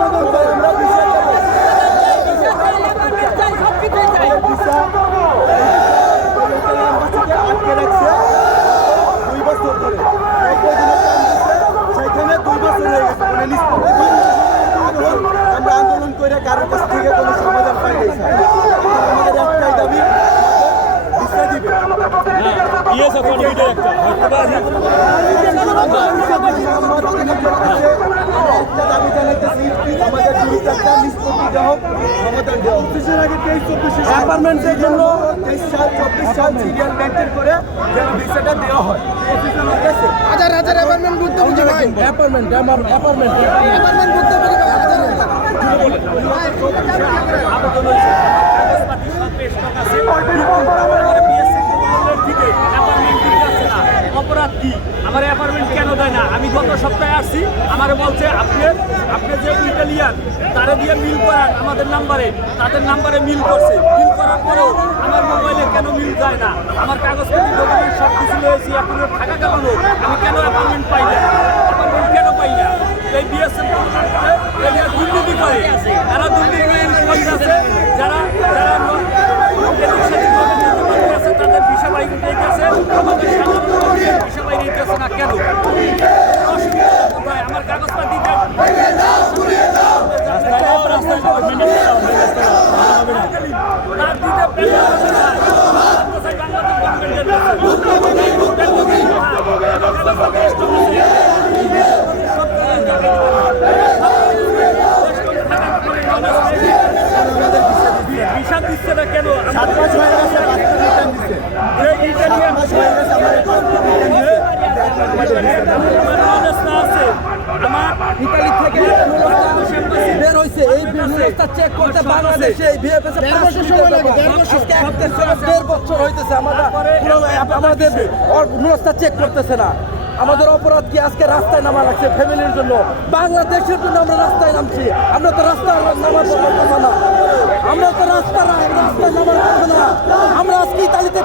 সমাধান চাই আমরা ভিসা আটকে রাখছে 2 বছর ধরে, 90 দিনের টাইম দিচ্ছে, সেখানে 2 বছর হয়ে গেছে। মানে নিষ্পত্তি আমরা আন্দোলন করে কারোর কাছ থেকে কোনো সমাধান পাই নাই। আমাদের একটাই দাবি, ভিসা দিবে। একটা দাবি জানাইতেছি, আমাদের বিরুদ্ধে একটা নিষ্পত্তি দেওয়া হোক, সমাধান দেওয়া হোক। অ্যাপার্টমেন্টের জন্য 23 সাল 24 সাল সিরিয়াল মেনটেন করে যেন ভিসাটা দেওয়া হয়। ঠিক আছে? হাজার হাজার অ্যাপার্টমেন্ট ভুক্তভোগী ভাই, অ্যাপার্টমেন্ট ভুক্তভোগী ভাই, হাজার হাজার। আবেদন হয়েছে, কাগজপাতি সব পেশ করা আছে, আমাদের বিএসসি থেকে অ্যাপার্টমেন্ট দিতে আসছে না। অপরাধ কি? আমার অ্যাপার্টমেন্ট কেন দেয় না? আমি গত সপ্তাহে আসছি, আমার বলছে আপনি যে ইটালিয়ান তারা দিয়ে মিল করান আমাদের নাম্বারে, তাদের নাম্বারে মিল করছে, মিল করার পরেও আমার মোবাইলে কেন মিল যায় না? আমার কাগজপত্র ডকুমেন্ট সব কিছু রয়েছে, আপনার থাকা কারণে আমি কেন অ্যাপার্টমেন্ট পাই না? অ্যাপার্টমেন্ট কেন পাই না? এই বিএসএফ দুর্নীতি করে, এরা দুর্নীতি করতেছে। যারা যারা আছে তাদের ভিসা বাইরে দিতেছে, আমাদের সাধারণ মানুষের ভিসা বাইরে দিতেছে না কেন? অসুবিধা কোথায়? আমার কাগজপাতি ভিসা দিচ্ছে না কেন? 7 মাস হয়ে গেছে, বাচ্চা রিটার্ন দিচ্ছে। 7 মাস হয়ে গেছে, আমার ইতালি থেকে বের হয়েছে, এই বিজনেসটা চেক করতে বাংলাদেশে এই বিএফএস এর 1.5 বছর হইতেছে। আমাদের নুরস্তা চেক করতেছে না। আমাদের অপরাধ কি? আজকে রাস্তায় নামা লাগছে ফ্যামিলির জন্য, বাংলাদেশের জন্য আমরা রাস্তায় নামছি। আমরা তো রাস্তায় নামার কথা না, আমরা তো রাস্তায় নামার কথা না। আমরা আজকে ইতালিতে